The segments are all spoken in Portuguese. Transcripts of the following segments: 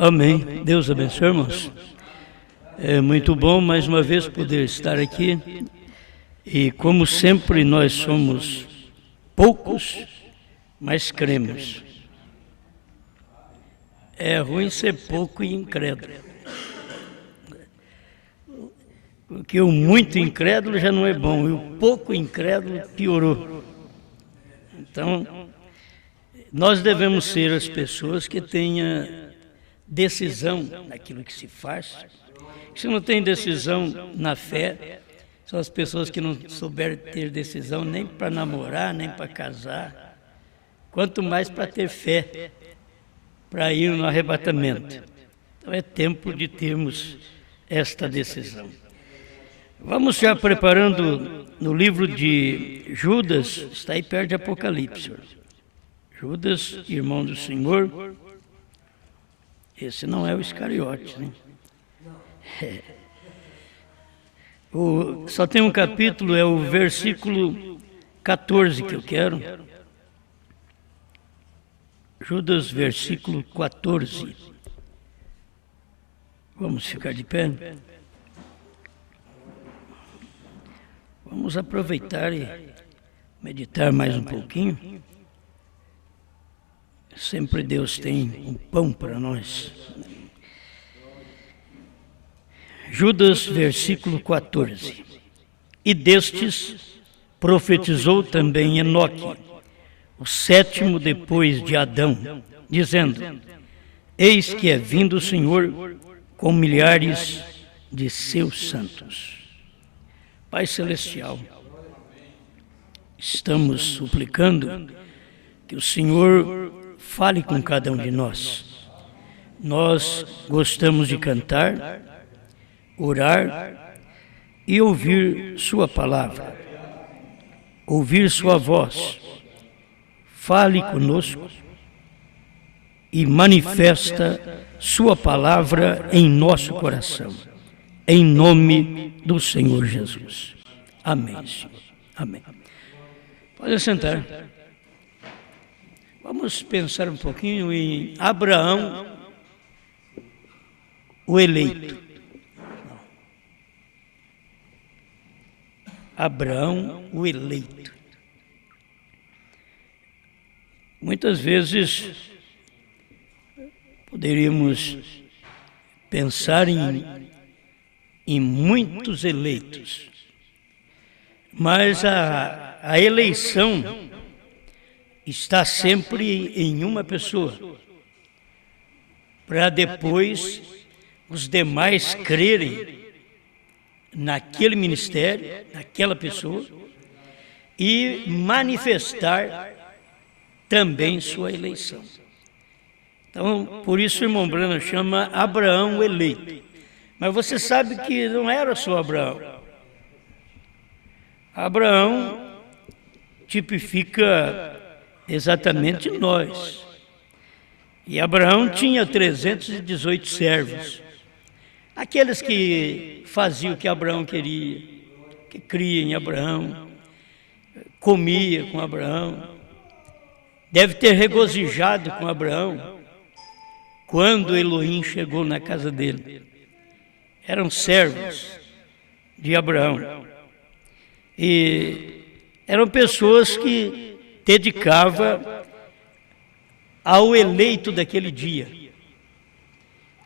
Amém. Deus abençoe, irmãos. É muito bom mais uma vez poder estar aqui. E como sempre nós somos poucos, mas cremos. É ruim ser pouco e incrédulo. Porque o muito incrédulo já não é bom, e o pouco incrédulo piorou. Então, nós devemos ser as pessoas que tenham decisão naquilo que se faz. Se não tem decisão na fé, são as pessoas que não souberam ter decisão nem para namorar, nem para casar, quanto mais para ter fé, para ir no arrebatamento. Então é tempo de termos esta decisão. Vamos já preparando no livro de Judas, está aí perto de Apocalipse. Judas, irmão do Senhor. Esse não é o Iscariote, né? Só tem um capítulo, é o versículo 14 que eu quero. Judas, versículo 14. Vamos ficar de pé? Vamos aproveitar e meditar mais um pouquinho. Sempre Deus tem um pão para nós. Judas, versículo 14. E destes profetizou também Enoque, o sétimo depois de Adão, dizendo: Eis que é vindo o Senhor com milhares de seus santos. Pai Celestial, estamos suplicando que o Senhor fale com cada um de nós. Nós gostamos de cantar, orar e ouvir sua palavra, ouvir sua voz. Fale conosco e manifesta sua palavra em nosso coração, em nome do Senhor Jesus. Amém, Senhor. Amém. Pode sentar. Vamos pensar um pouquinho em Abraão, o eleito. Abraão, o eleito. Muitas vezes poderíamos pensar em muitos eleitos, mas a eleição está sempre em uma pessoa, para depois os demais crerem naquele ministério, naquela pessoa, e manifestar também sua eleição. Então, por isso o irmão Branham chama Abraão o eleito. Mas você sabe que não era só Abraão. Abraão tipifica exatamente nós. E Abraão tinha 318 servos. Aqueles que faziam o que Abraão queria, que cria em Abraão, comia com Abraão. Deve ter regozijado com Abraão quando Elohim chegou na casa dele. Eram servos de Abraão. E eram pessoas que dedicavam ao eleito daquele dia.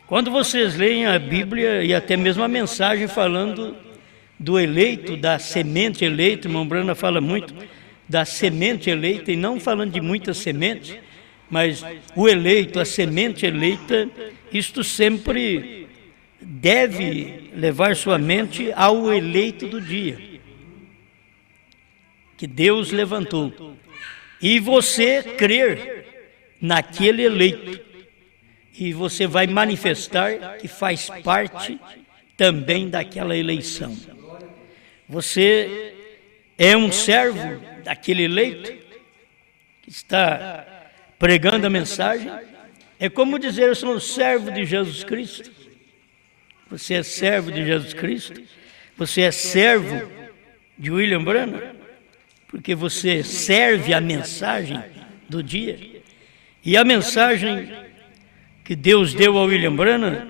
Quando vocês leem a Bíblia e até mesmo a mensagem falando do eleito, da semente eleita, o irmão Branham fala muito da semente eleita, e não falando de muitas sementes, mas o eleito, a semente eleita, isto sempre deve levar sua mente ao eleito do dia, que Deus levantou. E você crer naquele eleito, e você vai manifestar que faz parte também daquela eleição. Você é um servo daquele eleito que está pregando a mensagem. É como dizer: eu sou um servo de Jesus Cristo. Você é servo de Jesus Cristo. Você é servo de William Branham, porque você serve a mensagem do dia. E a mensagem que Deus deu ao William Branham,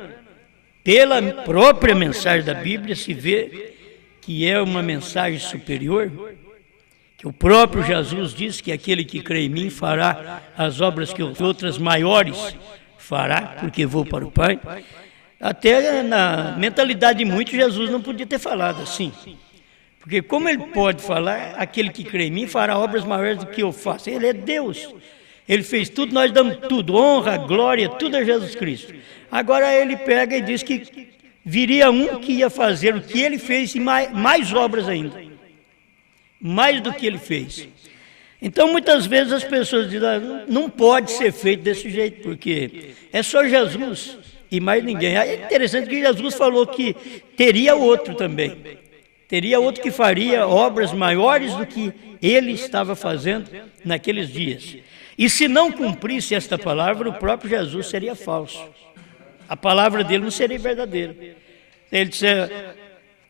pela própria mensagem da Bíblia, se vê que é uma mensagem superior, que o próprio Jesus disse que aquele que crê em mim fará as obras que outras maiores fará, porque vou para o Pai. Até na mentalidade de muitos, Jesus não podia ter falado assim. Porque como ele pode falar, aquele que crê em mim fará obras maiores do que eu faço? Ele é Deus. Ele fez tudo, nós damos tudo, honra, glória, tudo a Jesus Cristo. Agora ele pega e diz que viria um que ia fazer o que ele fez e mais obras ainda. Mais do que ele fez. Então muitas vezes as pessoas dizem, não pode ser feito desse jeito, porque é só Jesus e mais ninguém. É interessante que Jesus falou que teria outro também. Teria outro que faria obras maiores do que ele estava fazendo naqueles dias. E se não cumprisse esta palavra, o próprio Jesus seria falso. A palavra dele não seria verdadeira. Ele disse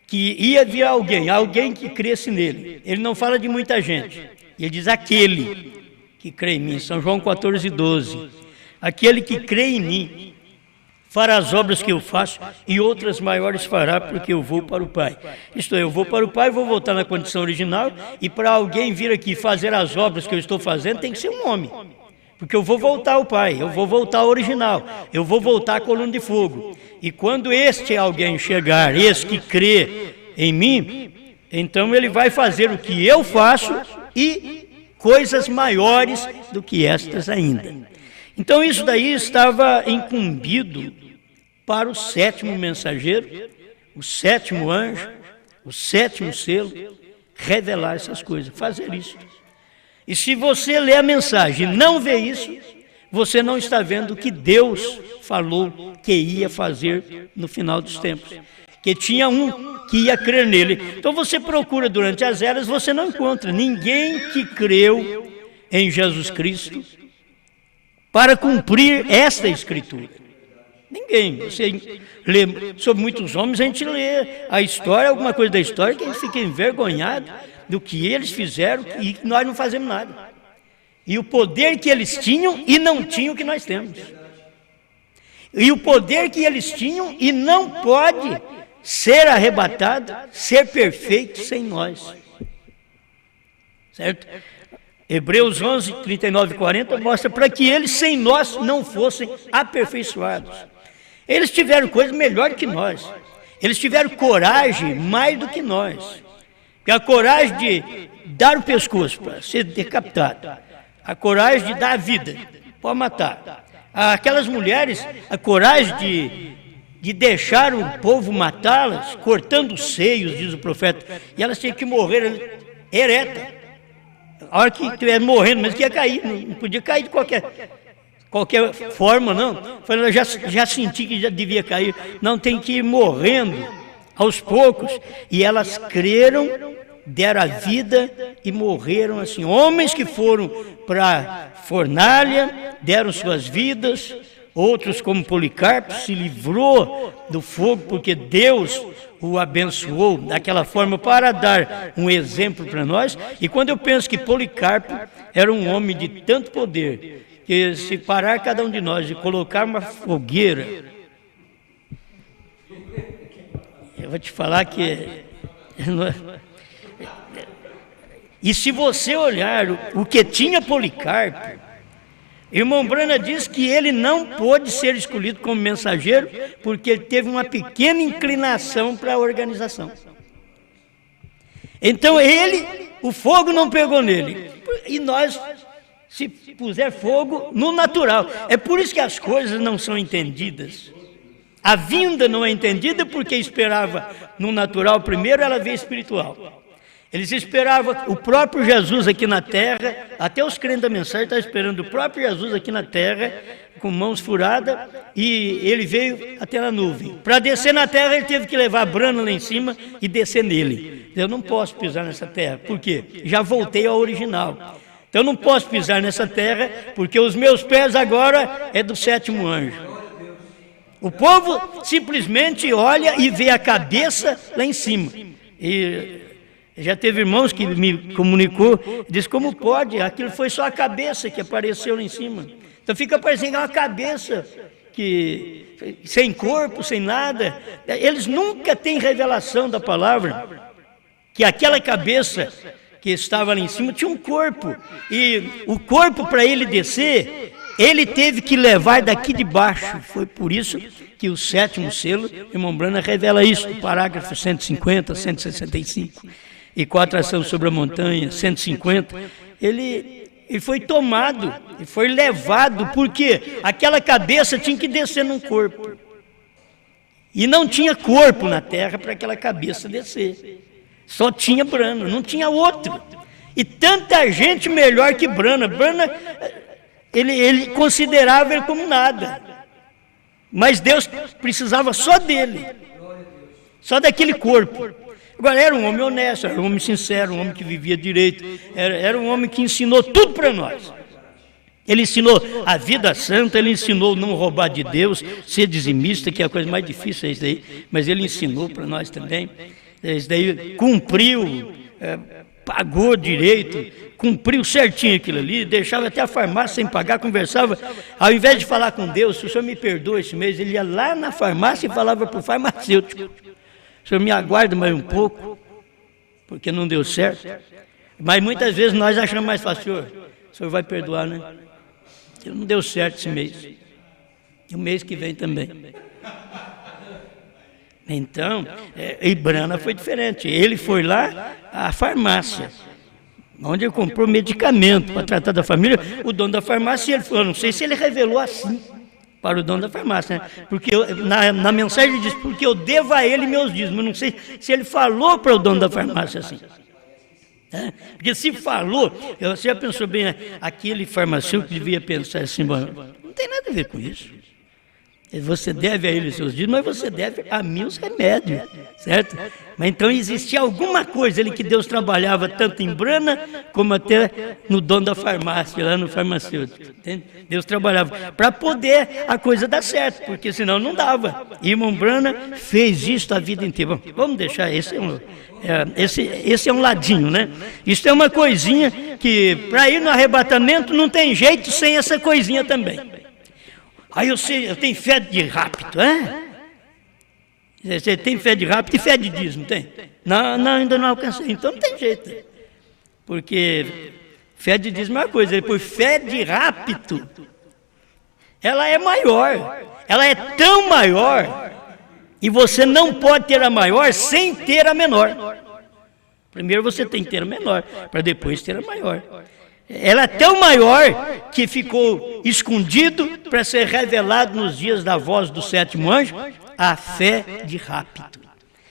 que ia vir alguém que cresce nele. Ele não fala de muita gente. Ele diz aquele que crê em mim. São João 14:12. Aquele que crê em mim fará as obras que eu faço e outras maiores fará, porque eu vou para o Pai. Isto é, eu vou para o Pai, vou voltar na condição original, e para alguém vir aqui fazer as obras que eu estou fazendo, tem que ser um homem. Porque eu vou voltar ao Pai, eu vou voltar ao original, eu vou voltar à coluna de fogo. E quando este alguém chegar, esse que crê em mim, então ele vai fazer o que eu faço e coisas maiores do que estas ainda. Então isso daí estava incumbido para o sétimo mensageiro, o sétimo anjo, o sétimo selo, revelar essas coisas, fazer isso. E se você lê a mensagem e não vê isso, você não está vendo o que Deus falou que ia fazer no final dos tempos. Que tinha um que ia crer nele. Então você procura durante as eras, você não encontra ninguém que creu em Jesus Cristo para cumprir esta escritura. Ninguém. Você lê sobre muitos homens, a gente lê a história, alguma coisa da história, que a gente fica envergonhado do que eles fizeram e nós não fazemos nada. E o poder que eles tinham e não tinham o que nós temos. E o poder que eles tinham e não pode ser arrebatado, ser perfeito sem nós. Certo? Hebreus 11, 39 e 40 mostra para que eles sem nós não fossem aperfeiçoados. Eles tiveram coisa melhor que nós. Eles tiveram coragem mais do que nós. E a coragem de dar o pescoço para ser decapitado, a coragem de dar a vida para matar. Aquelas mulheres, a coragem de deixar o povo matá-las, cortando os seios, diz o profeta, e elas tinham que morrer ereta. A hora que estiver morrendo, mas que ia cair, não podia cair de qualquer forma, não. Eu já senti que já devia cair. Não, tem que ir morrendo aos poucos. E elas creram, deram a vida e morreram assim. Homens que foram para a fornalha, deram suas vidas. Outros, como Policarpo, se livrou do fogo, porque Deus o abençoou daquela forma para dar um exemplo para nós. E quando eu penso que Policarpo era um homem de tanto poder, que se parar cada um de nós e colocar uma fogueira, eu vou te falar que... E se você olhar o que tinha Policarpo, irmão Branham diz que ele não pôde ser escolhido como mensageiro porque ele teve uma pequena inclinação para a organização. Então o fogo não pegou nele. E nós, se puser fogo no natural. É por isso que as coisas não são entendidas. A vinda não é entendida porque esperava no natural primeiro, ela veio espiritual. Eles esperavam o próprio Jesus aqui na terra, até os crentes da mensagem estavam esperando o próprio Jesus aqui na terra, com mãos furadas, e ele veio até na nuvem. Para descer na terra, ele teve que levar a Branham lá em cima e descer nele. Eu não posso pisar nessa terra, por quê? Já voltei ao original. Então eu não posso pisar nessa terra, porque os meus pés agora é do sétimo anjo. O povo simplesmente olha e vê a cabeça lá em cima. E já teve irmãos que me comunicou, disse, como pode? Aquilo foi só a cabeça que apareceu lá em cima. Então fica parecendo uma cabeça sem corpo, sem nada. Eles nunca têm revelação da palavra, que aquela cabeça que estava ali em cima tinha um corpo, e o corpo, para ele descer, ele teve que levar daqui de baixo. Foi por isso que o sétimo selo, irmão Branham revela isso, no parágrafo 150, 165, e com a atração sobre a montanha, 150, ele foi tomado, ele foi levado, porque aquela cabeça tinha que descer num corpo, e não tinha corpo na terra para aquela cabeça descer. Só tinha Branham, não tinha outro. E tanta gente melhor que Branham. Branham, ele considerava ele como nada. Mas Deus precisava só dele, só daquele corpo. Agora, era um homem honesto, era um homem sincero, um homem que vivia direito, era um homem que ensinou tudo para nós. Ele ensinou a vida santa, ele ensinou não roubar de Deus, ser dizimista, que é a coisa mais difícil, é isso aí, mas ele ensinou para nós também. Isso daí cumpriu, pagou direito, cumpriu certinho aquilo ali, deixava até a farmácia sem pagar, conversava, ao invés de falar com Deus, se o senhor me perdoa esse mês, ele ia lá na farmácia e falava para o farmacêutico, o senhor me aguarda mais um pouco, porque não deu certo. Mas muitas vezes nós achamos mais fácil, o senhor vai perdoar, né? Não deu certo esse mês, e o mês que vem também. Então, Branham foi diferente. Ele foi lá à farmácia, onde ele comprou medicamento para tratar da família. O dono da farmácia, ele falou, não sei se ele revelou assim para o dono da farmácia, né? Porque na mensagem ele diz, porque eu devo a ele meus dízimos. Não sei se ele falou para o dono da farmácia assim. Porque se falou, você já pensou bem, aquele farmacêutico devia pensar assim, bom, não tem nada a ver com isso. Você deve a ele os seus dízimos, mas você deve a mim os remédios, certo? Mas então existia alguma coisa ali que Deus trabalhava tanto em Branham, como até no dono da farmácia, lá no farmacêutico. Entende? Deus trabalhava para poder a coisa dar certo, porque senão não dava. E irmão Branham fez isso a vida inteira. Bom, vamos deixar, esse é um ladinho, né? Isso é uma coisinha que, para ir no arrebatamento, não tem jeito sem essa coisinha também. Aí eu tenho fé de rápido, é? Você tem fé de rápido e fé de dízimo, tem? Não, ainda não alcancei, então não tem jeito. Porque fé de dízimo é uma coisa, depois fé de rápido, ela é maior, ela é tão maior, e você não pode ter a maior sem ter a menor. Primeiro você tem que ter a menor, para depois ter a maior. Ela é tão maior que ficou escondido para ser revelado nos dias da voz do sétimo anjo, a fé de rápido.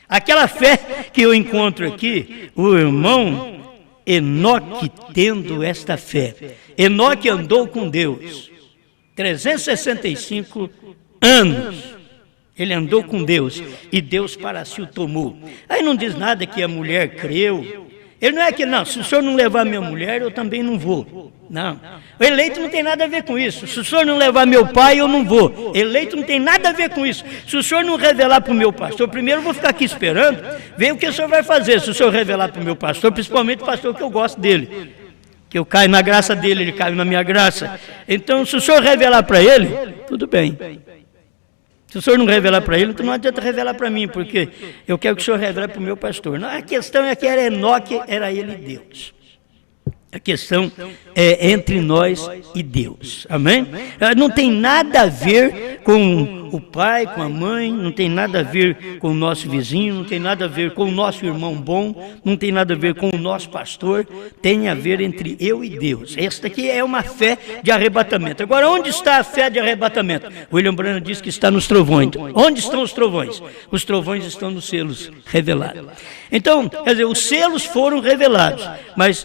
Aquela fé que eu encontro aqui, o irmão Enoque tendo esta fé. Enoque andou com Deus 365 anos. Ele andou com Deus e Deus para si o tomou. Aí não diz nada que a mulher creu. Ele não é que, não, se o senhor não levar minha mulher, eu também não vou. Não. O eleito não tem nada a ver com isso. Se o senhor não levar meu pai, eu não vou. Eleito não tem nada a ver com isso. Se o senhor não revelar para o meu pastor, primeiro eu vou ficar aqui esperando, ver o que o senhor vai fazer. Se o senhor revelar para o meu pastor, principalmente o pastor que eu gosto dele, que eu caio na graça dele, ele cai na minha graça. Então, se o senhor revelar para ele, tudo bem. Se o senhor não revelar para ele, então não adianta revelar para mim, porque eu quero que o senhor revele para o meu pastor. Não, a questão é que era Enoque, era ele e Deus. A questão é entre nós e Deus. Amém? Não tem nada a ver com o pai, com a mãe, não tem nada a ver com o nosso vizinho, não tem nada a ver com o nosso irmão bom, não tem nada a ver com o nosso pastor, tem a ver entre eu e Deus. Esta aqui é uma fé de arrebatamento. Agora, onde está a fé de arrebatamento? William Branham diz que está nos trovões. Onde estão os trovões? Os trovões estão nos selos revelados. Então, quer dizer, os selos foram revelados, mas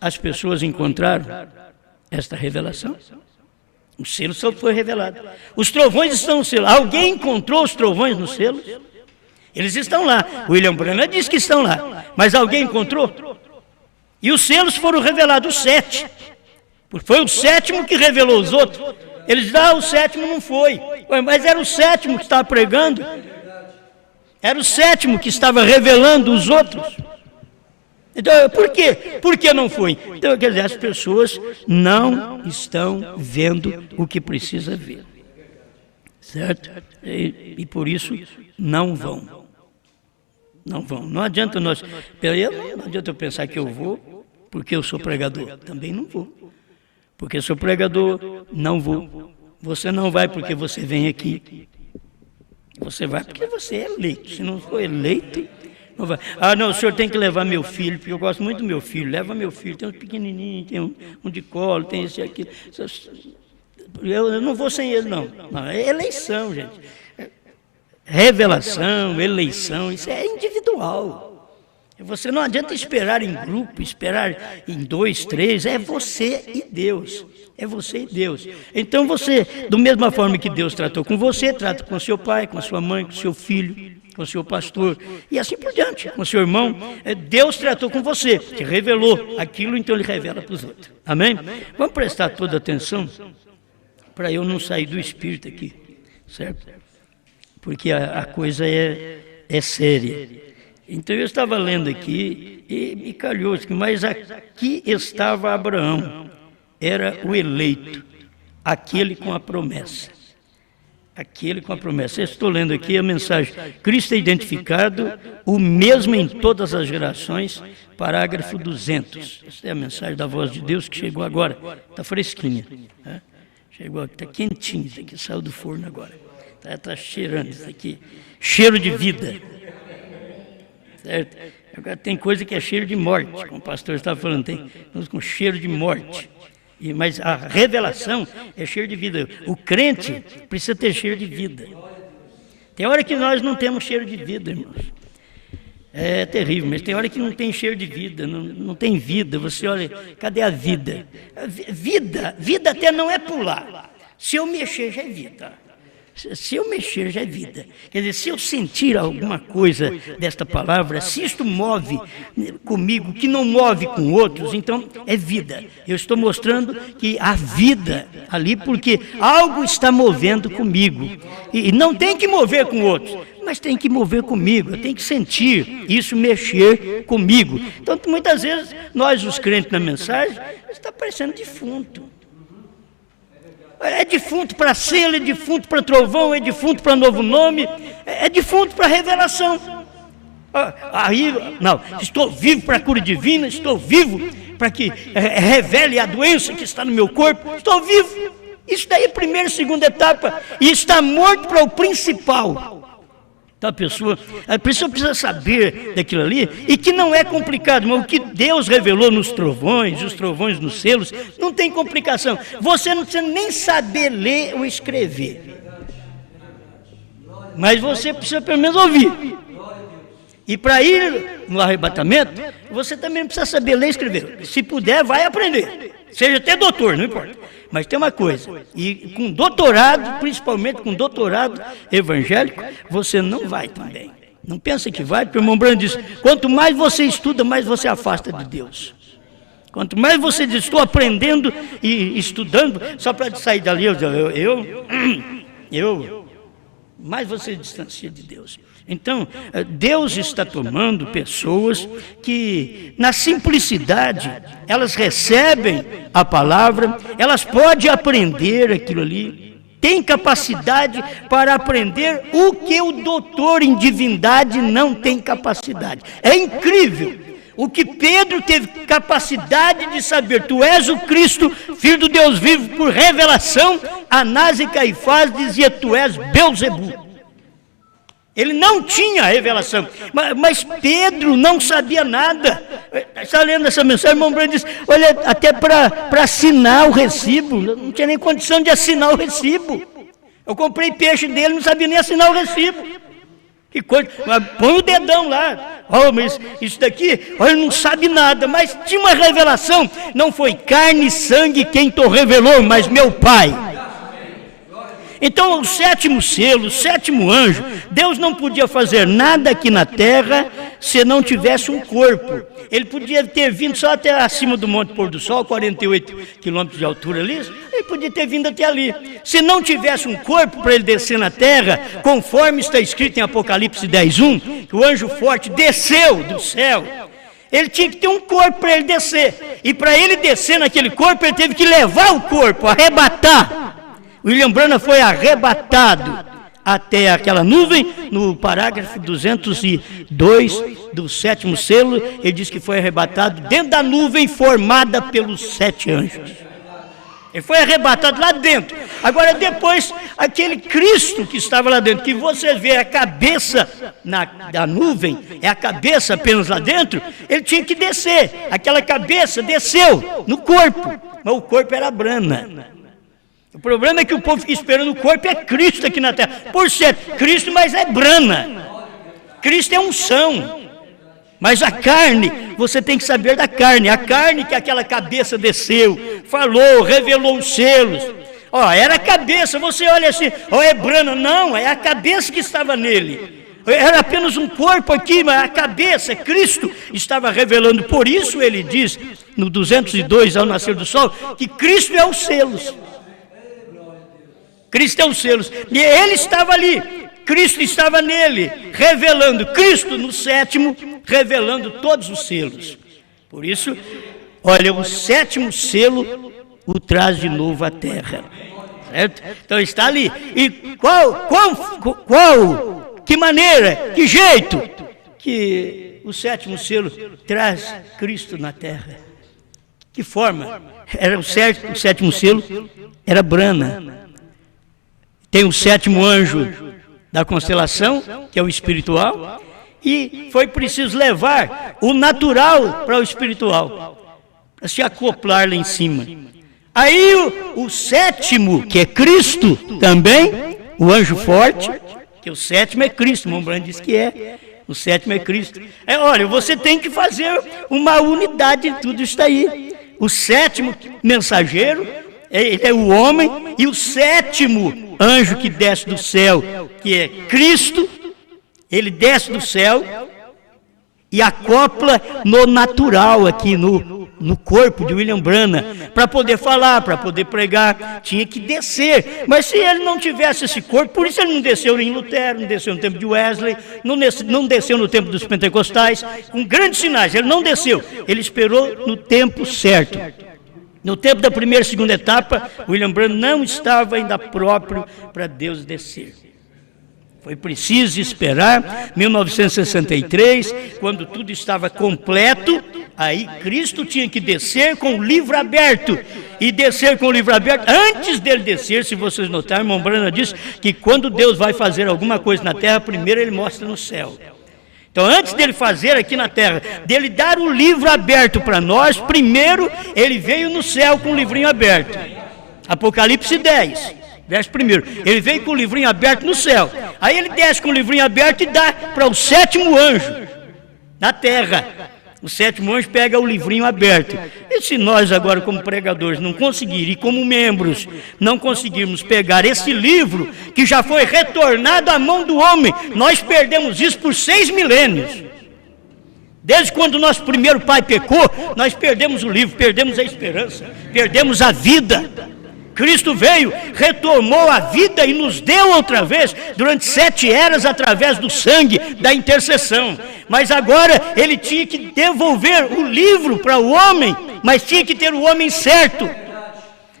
as pessoas encontraram esta revelação. O selo só foi revelado. Os trovões estão no selo. Alguém encontrou os trovões no selo? Eles estão lá. William Branham diz que estão lá. Mas alguém encontrou? E os selos foram revelados, os 7. Foi o 7º que revelou os outros. Eles dizem, o 7º não foi. Mas era o 7º que estava pregando. Era o 7º que estava revelando os outros. Então, por quê? Por que não foi? Então, quer dizer, as pessoas não estão vendo o que precisa ver. certo? E por isso não vão. Não vão. Não adianta não adianta eu pensar que eu vou porque eu sou pregador. Também não vou. Porque sou pregador, não vou. Você não vai porque você vem aqui. Você vai porque você é eleito. Se não for eleito, não vai. Ah, não, o senhor tem que levar meu filho, porque eu gosto muito do meu filho. Leva meu filho. Tem um pequenininho, tem um de colo, tem esse aqui. Eu não vou sem ele, não. Não, é eleição, gente. Revelação, eleição, isso é individual. Você não adianta esperar em grupo, esperar em 2, 3, é você e Deus. É você e Deus. Então você, da mesma forma que Deus tratou com você, trata com seu pai, com sua mãe, com seu filho, com seu pastor, e assim por diante, com seu irmão. Deus tratou com você, te revelou aquilo, então Ele revela para os outros. Amém? Vamos prestar toda atenção para eu não sair do espírito aqui, certo? Porque a coisa é séria. Então eu estava lendo aqui e me calhou, mas aqui estava Abraão, era o eleito, aquele com a promessa. Aquele com a promessa. Eu estou lendo aqui a mensagem. Cristo é identificado, o mesmo em todas as gerações, parágrafo 200. Essa é a mensagem da voz de Deus que chegou agora, está fresquinha. Né? Chegou, está quentinho, isso aqui saiu do forno agora. Está cheirando isso aqui, cheiro de vida. Certo? Agora tem coisa que é cheiro de morte, como o pastor estava falando, tem coisa com cheiro de morte. Mas a revelação é cheiro de vida. O crente precisa ter cheiro de vida. Tem hora que nós não temos cheiro de vida, irmãos. É terrível, mas tem hora que não tem cheiro de vida, não tem vida. Você olha, cadê a vida? Vida até não é pular. Se eu mexer, já é vida. Se eu mexer, já é vida. Quer dizer, se eu sentir alguma coisa desta palavra, se isto move comigo, que não move com outros, então é vida. Eu estou mostrando que há vida ali, porque algo está movendo comigo. E não tem que mover com outros, mas tem que mover comigo. Eu tenho que sentir isso mexer comigo. Então, muitas vezes, nós, os crentes na mensagem, está parecendo defunto. É defunto para selo, é defunto para trovão, é defunto para novo nome, é defunto para revelação. Aí, não, estou vivo para a cura divina, estou vivo para que revele a doença que está no meu corpo, estou vivo. Isso daí é a primeira e segunda etapa, e está morto para o principal. Então a pessoa precisa saber daquilo ali, e que não é complicado, mas o que Deus revelou nos trovões, os trovões nos selos, não tem complicação. Você não precisa nem saber ler ou escrever, mas você precisa pelo menos ouvir. E para ir no arrebatamento, você também não precisa saber ler e escrever. Se puder, vai aprender. Seja até doutor, não importa. Mas tem uma coisa, e com doutorado, principalmente com doutorado evangélico, você não vai também. Não pensa que vai, porque o irmão Branham diz, quanto mais você estuda, mais você afasta de Deus. Quanto mais você diz, estou aprendendo e estudando, só para sair dali, mais você distancia de Deus. Então, Deus está tomando pessoas que, na simplicidade, elas recebem a palavra, elas podem aprender aquilo ali, têm capacidade para aprender o que o doutor em divindade não tem capacidade. É incrível o que Pedro teve capacidade de saber. Tu és o Cristo, Filho do Deus vivo, por revelação. Anás e Caifás dizia, tu és Belzebu. Ele não tinha revelação, mas Pedro não sabia nada. Está lendo essa mensagem, o irmão Branham diz, olha, até para assinar o recibo, não tinha nem condição de assinar o recibo. Eu comprei peixe dele, não sabia nem assinar o recibo. Que coisa, põe o dedão lá. Oh, mas isso daqui, olha, não sabe nada, mas tinha uma revelação. Não foi carne e sangue quem te revelou, mas meu Pai. Então, o sétimo selo, o sétimo anjo, Deus não podia fazer nada aqui na terra se não tivesse um corpo. Ele podia ter vindo só até acima do Monte Pôr do Sol, 48 quilômetros de altura ali, ele podia ter vindo até ali. Se não tivesse um corpo para ele descer na terra, conforme está escrito em Apocalipse 10:1, que o anjo forte desceu do céu, ele tinha que ter um corpo para ele descer. E para ele descer naquele corpo, ele teve que levar o corpo, arrebatar. O William Branham foi arrebatado até aquela nuvem. No parágrafo 202 do 7º selo, ele diz que foi arrebatado dentro da nuvem formada pelos 7 anjos. Ele foi arrebatado lá dentro. Agora depois, aquele Cristo que estava lá dentro, que você vê a cabeça da nuvem, é a cabeça apenas lá dentro, ele tinha que descer. Aquela cabeça desceu no corpo, mas o corpo era Brana. O problema é que o povo fica esperando o corpo, é Cristo aqui na terra. Por certo, Cristo, mas é Brana. Cristo é unção. Mas a carne, você tem que saber da carne. A carne que aquela cabeça desceu, falou, revelou os selos. Ó, era a cabeça, você olha assim, ó, é Brana. Não, é a cabeça que estava nele. Era apenas um corpo aqui, mas a cabeça, Cristo, estava revelando. Por isso ele diz, no 202, ao nascer do sol, que Cristo é os selos. Cristo é os selos. E ele estava ali. Cristo estava nele, revelando. Cristo no 7º, revelando todos os selos. Por isso, olha, o 7º selo o traz de novo à terra. Certo? Então está ali. E que maneira, que jeito que o 7º selo traz Cristo na terra? Que forma? Era o 7º selo era Brana. Tem o 7º anjo da constelação, que é o espiritual, e foi preciso levar o natural para o espiritual, para se acoplar lá em cima. Aí o 7º, que é Cristo também, o anjo forte, que o 7º é Cristo, o Mombrand diz que é, o 7º é Cristo. Olha, você tem que fazer uma unidade de tudo isso aí. O 7º mensageiro, ele é o homem, e o 7º anjo que desce do céu, que é Cristo, ele desce do céu e acopla no natural aqui, no corpo de William Branham, para poder falar, para poder pregar, tinha que descer. Mas se ele não tivesse esse corpo, por isso ele não desceu em Lutero, não desceu no tempo de Wesley, não desceu no tempo dos pentecostais, com grandes sinais, ele não desceu, ele esperou no tempo certo. No tempo da primeira e segunda etapa, William Branham não estava ainda próprio para Deus descer. Foi preciso esperar 1963, quando tudo estava completo, aí Cristo tinha que descer com o livro aberto. E descer com o livro aberto, antes dele descer, se vocês notarem, irmão Branham diz que quando Deus vai fazer alguma coisa na terra, primeiro ele mostra no céu. Então, antes dele fazer aqui na terra, dele dar o livro aberto para nós, primeiro ele veio no céu com o livrinho aberto. Apocalipse 10, verso 1. Ele veio com o livrinho aberto no céu. Aí ele desce com o livrinho aberto e dá para o 7º anjo na terra. O 7º anjo pega o livrinho aberto. E se nós agora, como pregadores, não conseguirmos, e como membros, não conseguirmos pegar esse livro, que já foi retornado à mão do homem, nós perdemos isso por 6 milênios. Desde quando nosso primeiro pai pecou, nós perdemos o livro, perdemos a esperança, perdemos a vida. Cristo veio, retomou a vida e nos deu outra vez, durante 7 eras, através do sangue, da intercessão. Mas agora ele tinha que devolver o livro para o homem, mas tinha que ter o homem certo.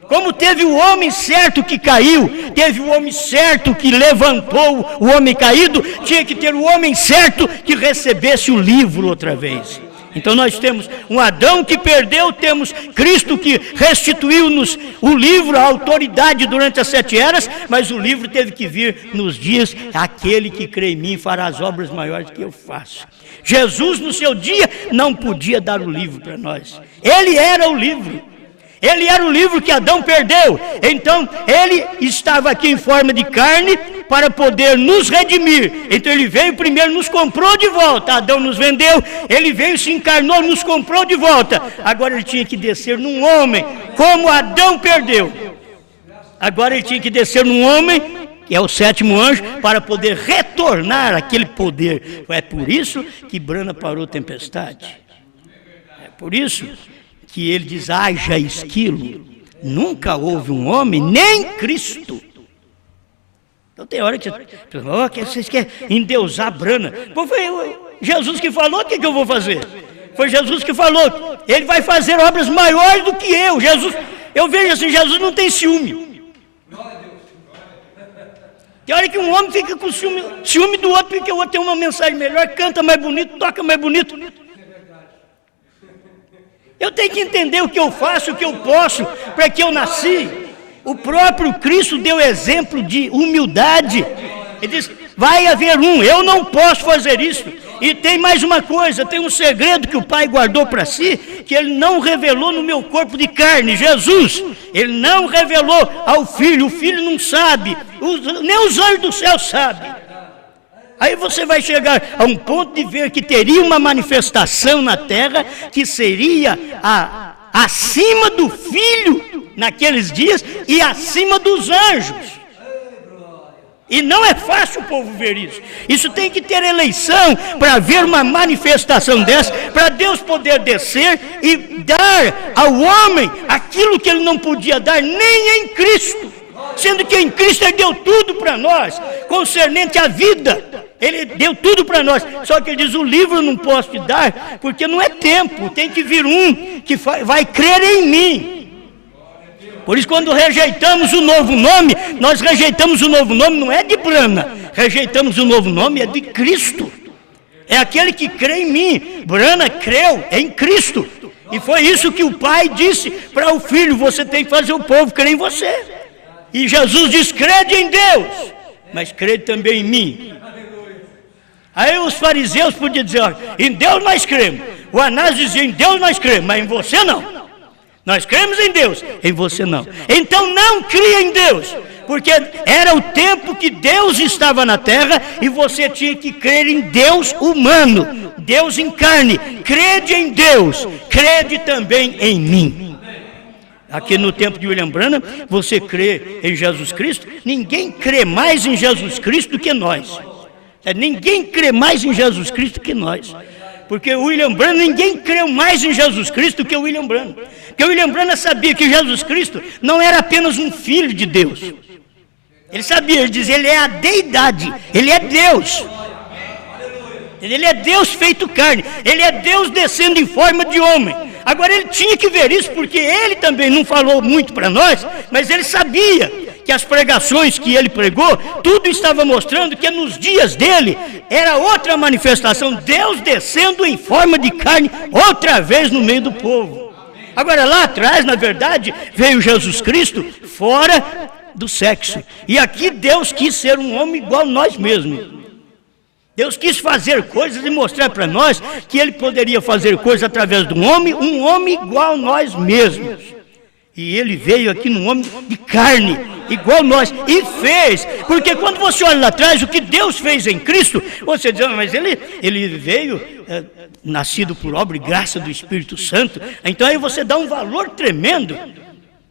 Como teve o homem certo que caiu, teve o homem certo que levantou o homem caído, tinha que ter o homem certo que recebesse o livro outra vez. Então nós temos um Adão que perdeu, temos Cristo que restituiu-nos o livro, a autoridade durante as 7 eras, mas o livro teve que vir nos dias, aquele que crê em mim fará as obras maiores que eu faço. Jesus no seu dia não podia dar o livro para nós, ele era o livro. Ele era o livro que Adão perdeu. Então ele estava aqui em forma de carne para poder nos redimir. Então ele veio primeiro, nos comprou de volta. Adão nos vendeu, ele veio, se encarnou, nos comprou de volta. Agora ele tinha que descer num homem, como Adão perdeu. Agora ele tinha que descer num homem, que é o 7º anjo, para poder retornar aquele poder. É por isso que Branham parou a tempestade. É por isso que ele diz, haja esquilo. Nunca houve um homem, nem Cristo. Então tem hora que vocês querem endeusar Branham. Foi Jesus que falou, o que eu vou fazer? Foi Jesus que falou, ele vai fazer obras maiores do que eu. Jesus, eu vejo assim, Jesus não tem ciúme. Tem hora que um homem fica com ciúme do outro, porque o outro tem uma mensagem melhor, canta mais bonito, toca mais bonito. Eu tenho que entender o que eu faço, o que eu posso, para que eu nasci. O próprio Cristo deu exemplo de humildade. Ele diz, vai haver um, eu não posso fazer isso. E tem mais uma coisa, tem um segredo que o Pai guardou para si, que Ele não revelou no meu corpo de carne, Jesus. Ele não revelou ao Filho, o Filho não sabe, nem os olhos do céu sabem. Aí você vai chegar a um ponto de ver que teria uma manifestação na terra, que seria acima do Filho naqueles dias e acima dos anjos. E não é fácil o povo ver isso. Isso tem que ter eleição para ver uma manifestação dessa, para Deus poder descer e dar ao homem aquilo que ele não podia dar nem em Cristo. Sendo que em Cristo Ele deu tudo para nós, concernente à vida. Ele deu tudo para nós. Só que Ele diz, o livro não posso te dar, porque não é tempo. Tem que vir um que vai crer em mim. Por isso, quando rejeitamos o novo nome, nós rejeitamos o novo nome, não é de Brana. Rejeitamos o novo nome, é de Cristo. É aquele que crê em mim. Brana creu em Cristo. E foi isso que o Pai disse para o Filho, você tem que fazer o povo crer em você. E Jesus diz, crede em Deus, mas crede também em mim. Aí os fariseus podiam dizer, olha, em Deus nós cremos. O Anás dizia, em Deus nós cremos, mas em você não. Nós cremos em Deus, em você não. Então não cria em Deus, porque era o tempo que Deus estava na terra e você tinha que crer em Deus humano, Deus em carne. Crede em Deus, crede também em mim. Aqui no tempo de William Branham, você crê em Jesus Cristo, ninguém crê mais em Jesus Cristo do que nós. Ninguém crê mais em Jesus Cristo que nós. Porque o William Branham, ninguém creu mais em Jesus Cristo do que o William Branham. Porque o William Branham sabia que Jesus Cristo não era apenas um filho de Deus. Ele sabia, ele dizia, ele é a deidade, ele é Deus. Ele é Deus feito carne, ele é Deus descendo em forma de homem. Agora ele tinha que ver isso, porque ele também não falou muito para nós, mas ele sabia que as pregações que ele pregou, tudo estava mostrando que nos dias dele era outra manifestação, Deus descendo em forma de carne, outra vez no meio do povo. Agora lá atrás, na verdade, veio Jesus Cristo fora do sexo. E aqui Deus quis ser um homem igual a nós mesmos. Deus quis fazer coisas e mostrar para nós que Ele poderia fazer coisas através de um homem igual a nós mesmos. E Ele veio aqui num homem de carne, igual a nós, e fez. Porque quando você olha lá atrás, o que Deus fez em Cristo, você diz, mas ele veio nascido por obra e graça do Espírito Santo. Então aí você dá um valor tremendo.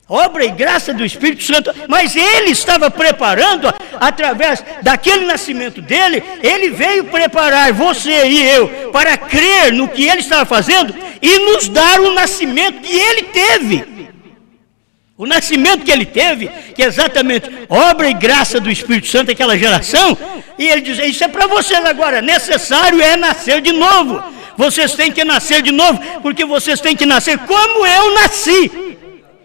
Obra e graça do Espírito Santo, mas Ele estava preparando, através daquele nascimento dele, Ele veio preparar você e eu, para crer no que Ele estava fazendo, e nos dar o nascimento que Ele teve. O nascimento que Ele teve, que é exatamente obra e graça do Espírito Santo, aquela geração, e Ele diz, isso é para vocês agora, necessário é nascer de novo. Vocês têm que nascer de novo, porque vocês têm que nascer como eu nasci.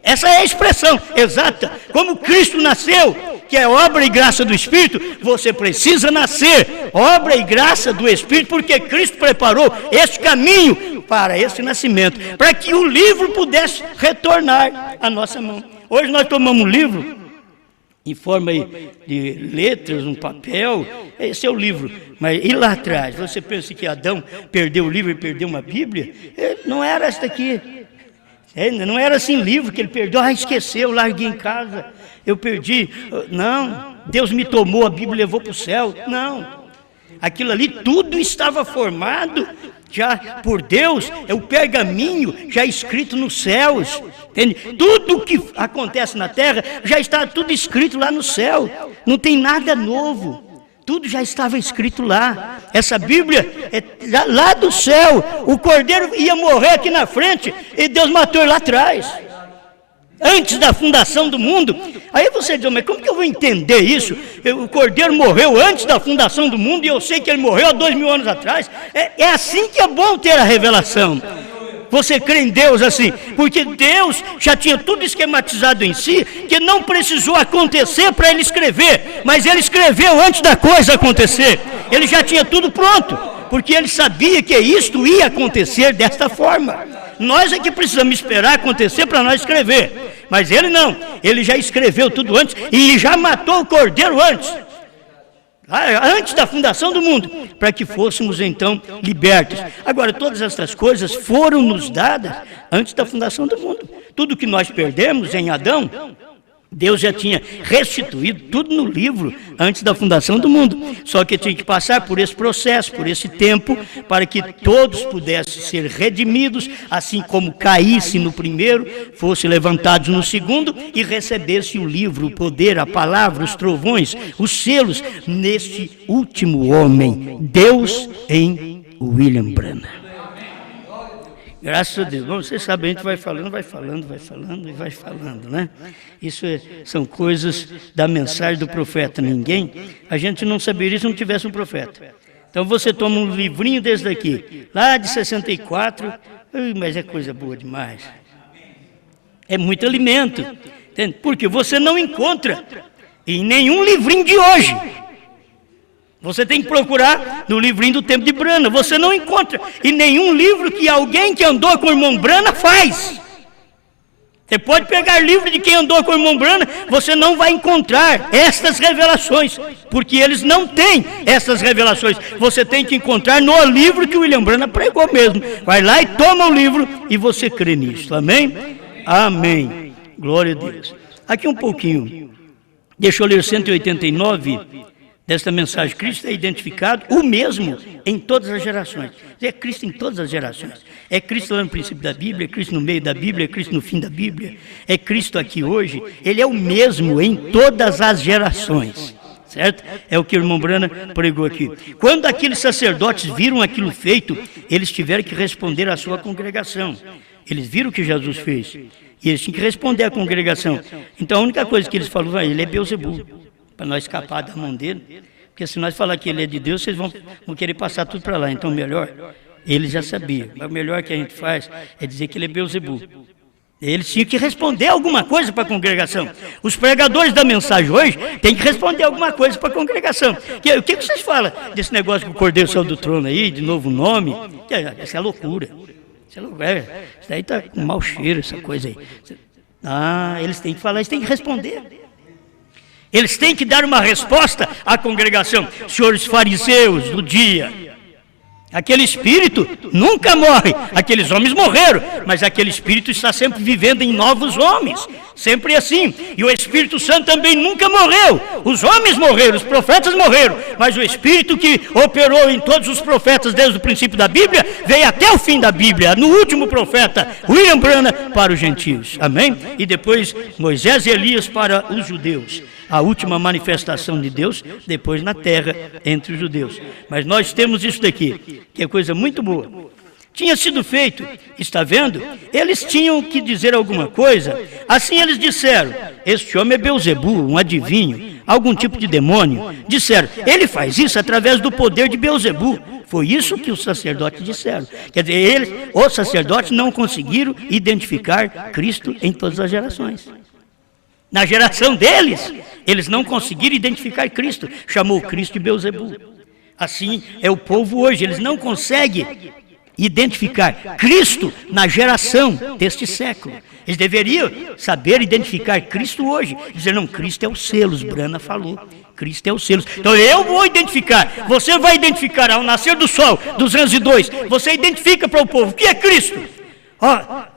Essa é a expressão exata. Como Cristo nasceu, que é obra e graça do Espírito, você precisa nascer, obra e graça do Espírito, porque Cristo preparou este caminho para esse nascimento, para que o livro pudesse retornar à nossa mão. Hoje nós tomamos um livro, em forma de letras, um papel, esse é o livro. Mas e lá atrás, você pensa que Adão perdeu o livro e perdeu uma Bíblia? Não era essa daqui. Não era assim livro que ele perdeu, esqueceu, larguei em casa, eu perdi. Não, Deus me tomou, a Bíblia levou para o céu. Não, aquilo ali tudo estava formado já por Deus, é o pergaminho já escrito nos céus, entende? Tudo que acontece na terra já está tudo escrito lá no céu, não tem nada novo. Tudo já estava escrito lá. Essa Bíblia é lá do céu. O cordeiro ia morrer aqui na frente e Deus matou ele lá atrás, antes da fundação do mundo. Aí você diz, mas como que eu vou entender isso? O cordeiro morreu antes da fundação do mundo e eu sei que ele morreu há 2000 anos atrás. É assim que é bom ter a revelação. Você crê em Deus assim? Porque Deus já tinha tudo esquematizado em si, que não precisou acontecer para ele escrever, mas ele escreveu antes da coisa acontecer. Ele já tinha tudo pronto, porque ele sabia que isto ia acontecer desta forma. Nós é que precisamos esperar acontecer para nós escrever, mas ele não, ele já escreveu tudo antes e já matou o cordeiro antes da fundação do mundo, para que fôssemos então libertos. Agora, todas essas coisas foram nos dadas antes da fundação do mundo. Tudo que nós perdemos em Adão, Deus já tinha restituído tudo no livro antes da fundação do mundo. Só que tinha que passar por esse processo, por esse tempo, para que todos pudessem ser redimidos, assim como caísse no primeiro, fossem levantados no segundo e recebesse o livro, o poder, a palavra, os trovões, os selos, neste último homem, Deus em William Branham. Graças a Deus. Bom, vocês sabem, a gente vai falando, e vai falando, né? Isso são coisas da mensagem do profeta. A gente não saberia se não tivesse um profeta. Então você toma um livrinho desse daqui, lá de 64, mas é coisa boa demais. É muito alimento. Entende? Porque você não encontra em nenhum livrinho de hoje. Você tem que procurar no livrinho do tempo de Branham. Você não encontra em nenhum livro que alguém que andou com o irmão Branham faz. Você pode pegar livro de quem andou com o irmão Branham, você não vai encontrar estas revelações, porque eles não têm essas revelações. Você tem que encontrar no livro que o William Branham pregou mesmo. Vai lá e toma o livro e você crê nisso. Amém? Amém. Glória a Deus. Aqui um pouquinho. Deixa eu ler 189. Desta mensagem, Cristo é identificado o mesmo em todas as gerações. É Cristo em todas as gerações. É Cristo lá no princípio da Bíblia, é Cristo no meio da Bíblia, é Cristo no fim da Bíblia. É Cristo aqui hoje. Ele é o mesmo em todas as gerações. Certo? É o que o irmão Branham pregou aqui. Quando aqueles sacerdotes viram aquilo feito, eles tiveram que responder à sua congregação. Eles viram o que Jesus fez. E eles tinham que responder à congregação. Então a única coisa que eles falaram, ele é Beelzebul. Para nós escapar da mão dele, porque se nós falar que ele é de Deus, vocês vão querer passar tudo para lá. Então melhor, ele já sabia, mas o melhor que a gente faz é dizer que ele é Beelzebul. Eles tinham que responder alguma coisa para a congregação. Os pregadores da mensagem hoje têm que responder alguma coisa para a congregação. O que vocês falam desse negócio que o Cordeiro saiu do trono aí, de novo nome? Essa é loucura. Isso daí está com mau cheiro, essa coisa aí. Eles têm que falar, eles têm que responder. Eles têm que dar uma resposta à congregação. Senhores fariseus do dia, aquele espírito nunca morre. Aqueles homens morreram, mas aquele espírito está sempre vivendo em novos homens. Sempre assim. E o Espírito Santo também nunca morreu. Os homens morreram, os profetas morreram, mas o Espírito que operou em todos os profetas desde o princípio da Bíblia, veio até o fim da Bíblia, no último profeta, William Branham, para os gentios. Amém? E depois Moisés e Elias para os judeus. A última manifestação de Deus, depois na terra, entre os judeus. Mas nós temos isso daqui, que é coisa muito boa. Tinha sido feito, está vendo? Eles tinham que dizer alguma coisa. Assim eles disseram, este homem é Beelzebul, um adivinho, algum tipo de demônio. Disseram, ele faz isso através do poder de Beelzebul. Foi isso que os sacerdotes disseram. Quer dizer, os sacerdotes não conseguiram identificar Cristo em todas as gerações. Na geração deles, eles não conseguiram identificar Cristo. Chamou Cristo de Beelzebul. Assim é o povo hoje. Eles não conseguem identificar Cristo na geração deste século. Eles deveriam saber identificar Cristo hoje. Dizer, não, Cristo é o selos. Branham falou. Cristo é o selos. Então eu vou identificar. Você vai identificar ao nascer do sol, 202. Você identifica para o povo. O que é Cristo?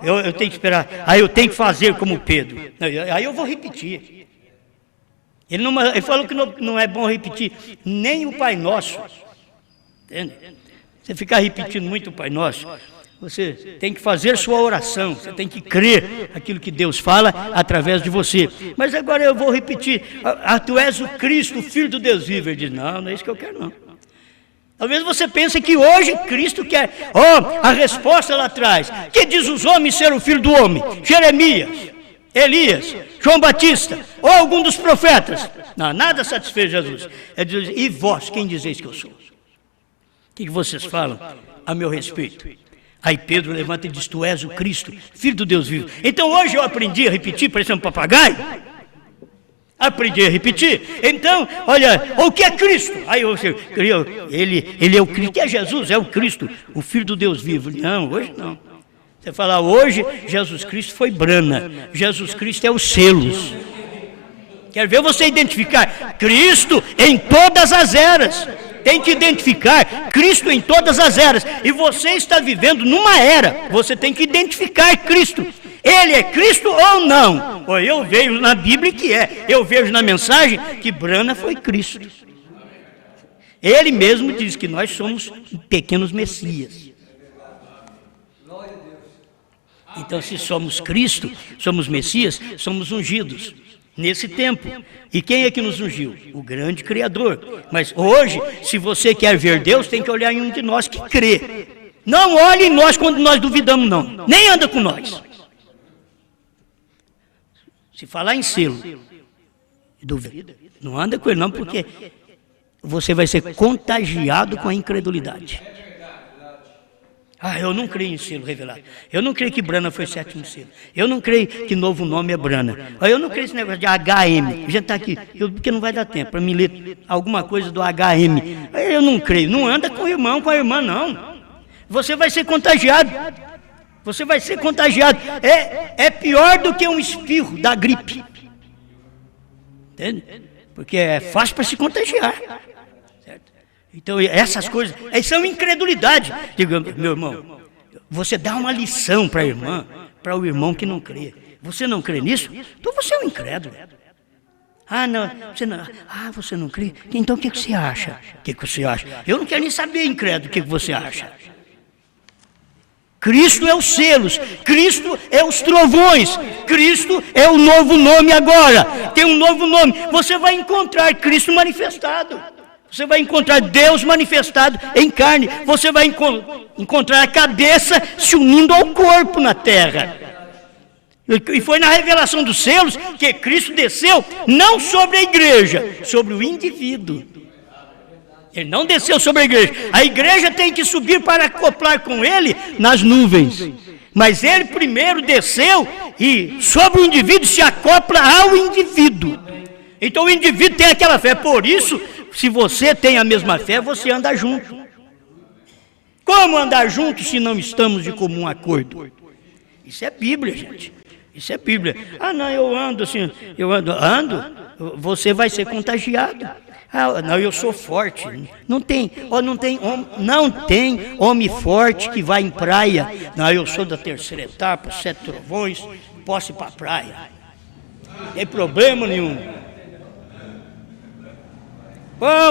Eu tenho que esperar, aí eu tenho que fazer como Pedro. Aí eu vou repetir. Ele falou que não é bom repetir nem o Pai Nosso. Entende? Você ficar repetindo muito o Pai Nosso, você tem que fazer sua oração, você tem que crer aquilo que Deus fala através de você. Mas agora eu vou repetir, tu és o Cristo, o Filho do Deus vivo. Ele diz, não é isso que eu quero não. Talvez você pense que hoje Cristo quer, a resposta lá atrás, que diz os homens ser o filho do homem? Jeremias, Elias, João Batista, ou algum dos profetas. Não, nada satisfez Jesus. É dizer, e vós, quem dizeis que eu sou? O que vocês falam a meu respeito? Aí Pedro levanta e diz: tu és o Cristo, Filho do Deus vivo. Então hoje eu aprendi a repetir, parecendo um papagaio. Aprendi a repetir. Então, olha, o que é Cristo? Aí ele é o Cristo, que é Jesus, é o Cristo, o Filho do Deus vivo. Não, hoje não. Você fala, hoje Jesus Cristo foi brana, Jesus Cristo é os selos. Quero ver você identificar Cristo em todas as eras. Tem que identificar Cristo em todas as eras. E você está vivendo numa era. Você tem que identificar Cristo. Ele é Cristo ou não? Eu vejo na Bíblia que é. Eu vejo na mensagem que Brana foi Cristo. Ele mesmo diz que nós somos pequenos Messias. Então, se somos Cristo, somos Messias, somos ungidos. Nesse tempo. E quem é que nos ungiu? O grande Criador. Mas hoje, se você quer ver Deus, tem que olhar em um de nós que crê. Não olhe em nós quando nós duvidamos, não. Nem anda com nós. Se falar em selo, duvida. Não anda com ele não, porque você vai ser contagiado com a incredulidade. Eu não creio em selo revelado. Eu não creio que Brana foi 7º selo. Eu não creio que novo nome é Brana. Eu não creio nesse negócio de HM. A gente está aqui, porque não vai dar tempo para me ler alguma coisa do HM. Eu não creio. Não anda com o irmão, com a irmã, não. Você vai ser contagiado. Você vai ser contagiado. É pior do que um espirro da gripe. Entende? Porque é fácil para se contagiar. Então, essas coisas, são incredulidade. Diga, meu irmão, você dá uma lição para a irmã, para o irmão que não crê. Você não crê nisso? Então você é um incrédulo. Não, você não. Você não crê? Então o que você acha? O que você acha? Eu não quero nem saber, incrédulo, o que você acha. Cristo é os selos, Cristo é os trovões, Cristo é o novo nome agora. Tem um novo nome. Você vai encontrar Cristo manifestado. Você vai encontrar Deus manifestado em carne. Você vai encontrar a cabeça se unindo ao corpo na terra. E foi na revelação dos selos que Cristo desceu, não sobre a igreja, sobre o indivíduo. Ele não desceu sobre a igreja. A igreja tem que subir para acoplar com ele nas nuvens. Mas ele primeiro desceu e sobre o indivíduo se acopla ao indivíduo. Então o indivíduo tem aquela fé. Por isso, se você tem a mesma fé, você anda junto. Como andar junto se não estamos de comum acordo? Isso é Bíblia, gente. Isso é Bíblia. Não, eu ando assim, você vai ser contagiado. Não, eu sou forte. Não tem homem forte que vai em praia. Não, eu sou da 3ª etapa, 7 trovões, posso ir para a praia. Não tem problema nenhum.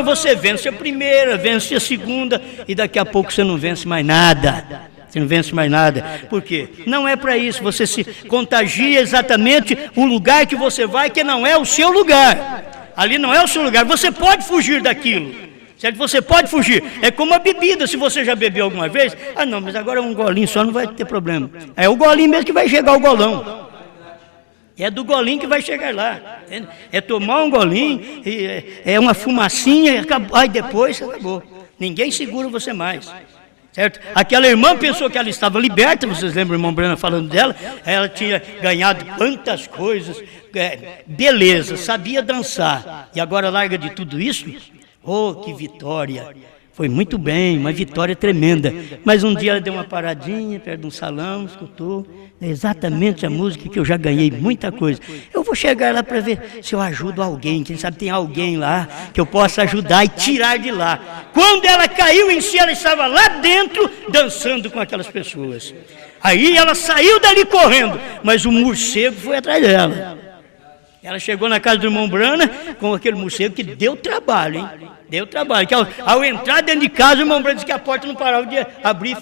Você vence a primeira, vence a segunda, e daqui a pouco você não vence mais nada. Você não vence mais nada. Por quê? Não é para isso. Você se contagia exatamente o lugar que você vai, que não é o seu lugar. Ali não é o seu lugar. Você pode fugir daquilo. Certo? Você pode fugir. É como a bebida. Se você já bebeu alguma vez, não, mas agora um golinho só não vai ter problema. É o golinho mesmo que vai chegar o golão. É do golinho que vai chegar lá. É tomar um golinho, é uma fumacinha, e acabou. Aí depois acabou. Ninguém segura você mais. Certo? Aquela irmã pensou que ela estava liberta, vocês lembram a irmã Brana falando dela? Ela tinha ganhado quantas coisas, beleza, sabia dançar, e agora larga de tudo isso? Que vitória! Foi muito bem, uma vitória tremenda. Mas um dia ela deu uma paradinha perto de um salão, escutou exatamente a música que eu já ganhei muita coisa. Eu vou chegar lá para ver se eu ajudo alguém. Quem sabe tem alguém lá que eu possa ajudar e tirar de lá. Quando ela caiu em si, ela estava lá dentro dançando com aquelas pessoas. Aí ela saiu dali correndo, mas o morcego foi atrás dela. Ela chegou na casa do irmão Brana com aquele morcego que deu trabalho, hein? Deu trabalho. Que ao entrar dentro de casa, o irmão Brana disse que a porta não parava de abrir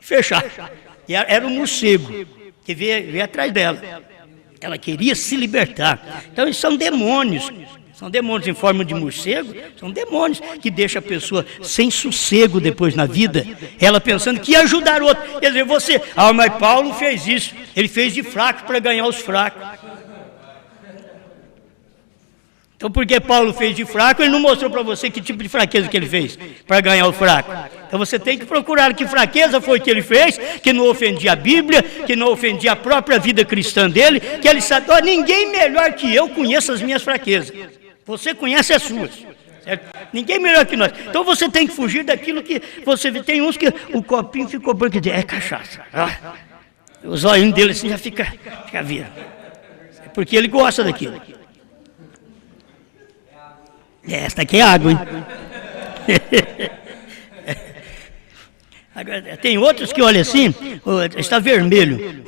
e fechar. E era um morcego que veio atrás dela. Ela queria se libertar. Então, eles são demônios. São demônios em forma de morcego. São demônios que deixam a pessoa sem sossego depois na vida. Ela pensando que ia ajudar o outro. Quer dizer, mas Paulo fez isso. Ele fez de fraco para ganhar os fracos. Então, porque Paulo fez de fraco, ele não mostrou para você que tipo de fraqueza que ele fez para ganhar o fraco. Então, você tem que procurar que fraqueza foi que ele fez, que não ofendia a Bíblia, que não ofendia a própria vida cristã dele, que ele sabe, ó, ninguém melhor que eu conhece as minhas fraquezas. Você conhece as suas. Certo? Ninguém melhor que nós. Então, você tem que fugir daquilo que você vê. Tem uns que o copinho ficou branco, é cachaça. Os olhinhos dele assim já fica vira. Porque ele gosta daquilo. Esta aqui é água, hein? Agora, tem outros que olham assim, está vermelho.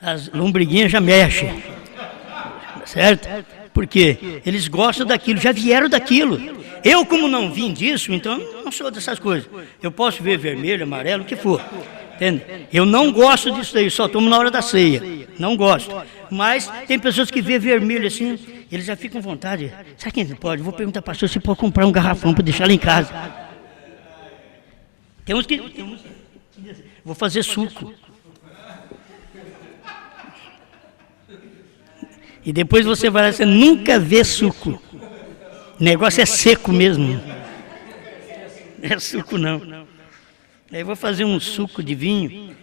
As lombriguinhas já mexem. Certo? Porque eles gostam daquilo, já vieram daquilo. Eu, como não vim disso, então não sou dessas coisas. Eu posso ver vermelho, amarelo, o que for. Entende? Eu não gosto disso aí, só tomo na hora da ceia. Não gosto. Mas tem pessoas que vê vermelho assim, eles já ficam com vontade. Sabe quem pode? Vou perguntar para o pastor se pode comprar um garrafão para deixar lá em casa. Tem uns que vou fazer suco. E depois você vai lá, você nunca vê suco. O negócio é seco mesmo. Não é suco não. Aí vou fazer um suco de vinho.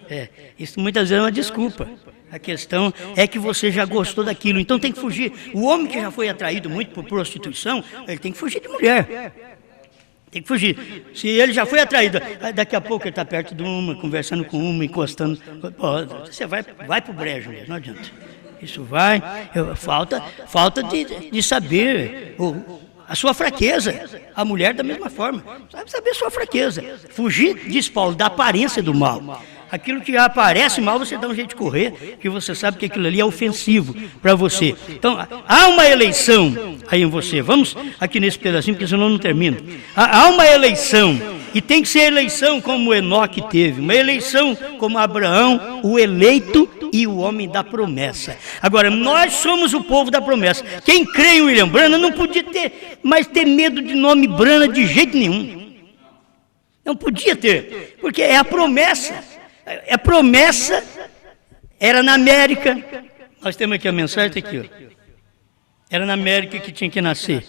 Isso muitas vezes é uma desculpa. A questão é que você já gostou daquilo, então tem que fugir. O homem que já foi atraído muito por prostituição, ele tem que fugir de mulher. Tem que fugir. Se ele já foi atraído, daqui a pouco ele está perto de uma, conversando com uma, encostando. Você vai para o brejo mesmo, não adianta. Isso vai, falta de saber a sua fraqueza. A mulher da mesma forma, sabe saber a sua fraqueza. Fugir, diz Paulo, da aparência do mal. Aquilo que aparece mal, você dá um jeito de correr, porque você sabe que aquilo ali é ofensivo para você. Então, há uma eleição aí em você. Vamos aqui nesse pedacinho, porque senão eu não termino. Há uma eleição, e tem que ser eleição como Enoque teve, uma eleição como Abraão, o eleito e o homem da promessa. Agora, nós somos o povo da promessa. Quem crê em William Branham não podia mais ter medo de nome Branham de jeito nenhum. Não podia ter, porque é a promessa. A promessa era na América. Nós temos aqui a mensagem, está aqui, ó. Era na América que tinha que nascer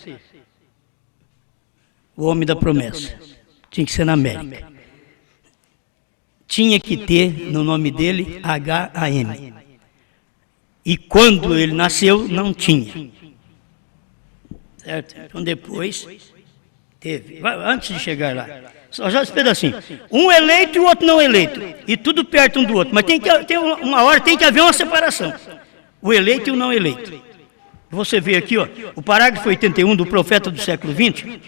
o homem da promessa. Tinha que ser na América. Tinha que ter no nome dele H-A-M. E quando ele nasceu, não tinha. Certo? Então depois teve. Antes de chegar lá. Só esse pedacinho. Um eleito e o outro não eleito. E tudo perto um do outro. Mas tem uma hora tem que haver uma separação. O eleito e o não eleito. Você vê aqui, ó, o parágrafo 81 do profeta do século 20.